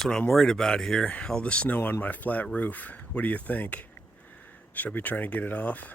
That's what I'm worried about here. All the snow on my flat roof. What do you think? Should I be trying to get it off?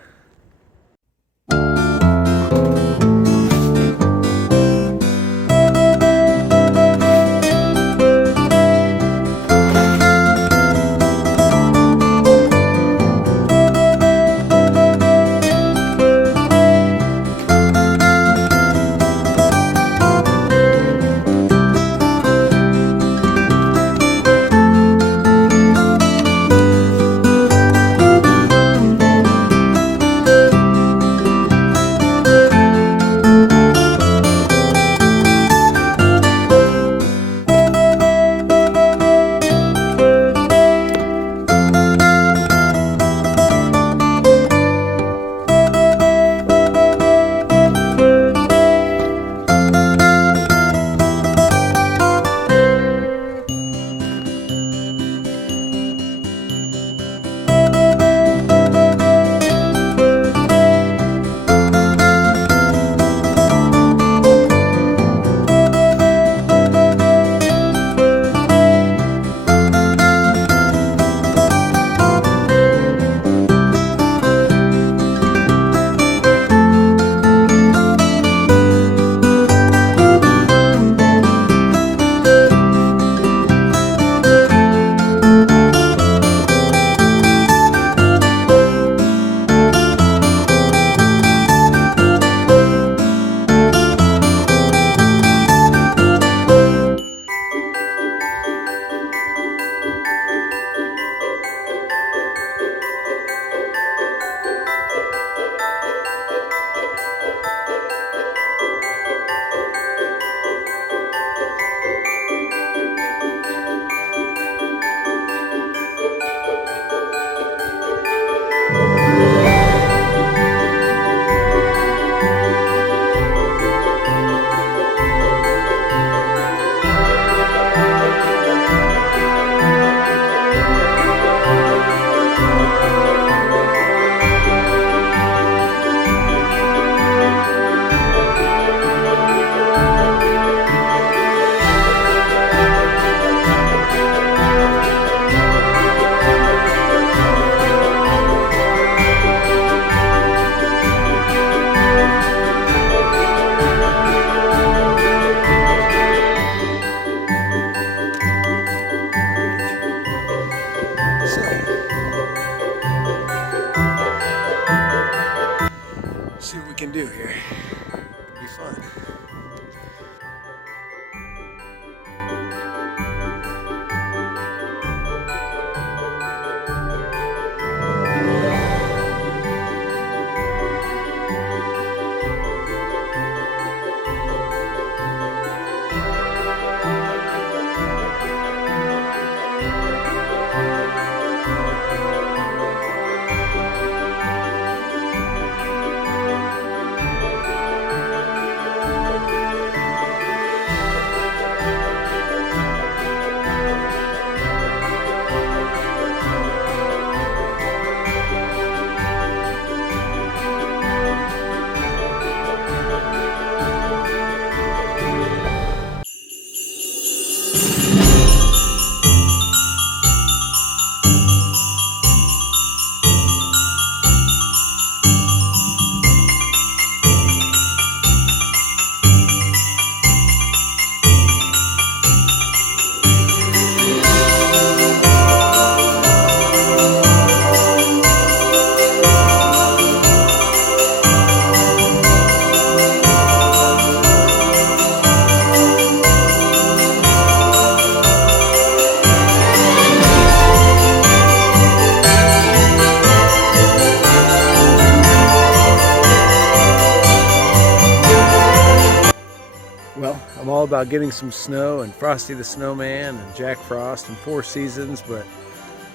See what we can do here. It'll be fun. Well, I'm all about getting some snow and Frosty the Snowman and Jack Frost and Four Seasons, but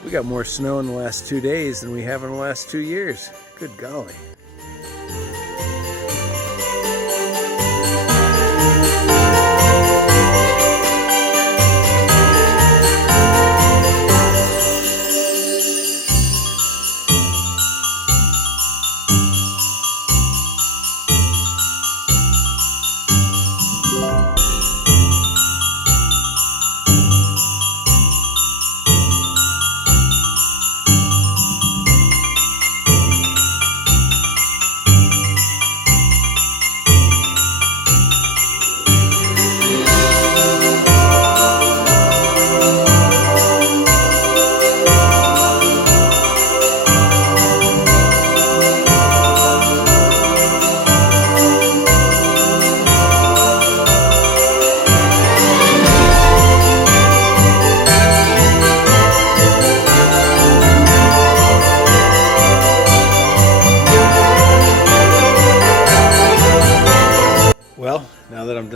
we got more snow in the last 2 days than we have in the last 2 years. Good golly.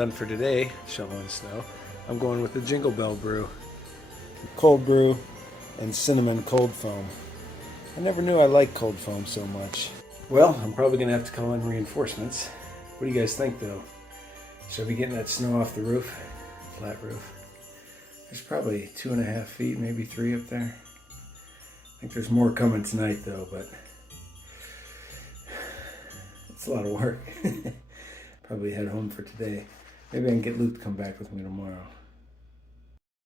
done for today, shoveling snow. I'm going with the Jingle Bell brew. Cold brew and cinnamon cold foam. I never knew I liked cold foam so much. Well, I'm probably going to have to call in reinforcements. What do you guys think though? Should I be getting that snow off the roof? Flat roof. There's probably 2.5 feet, maybe 3 up there. I think there's more coming tonight though, but it's a lot of work. Probably head home for today. Maybe I can get Luke to come back with me tomorrow.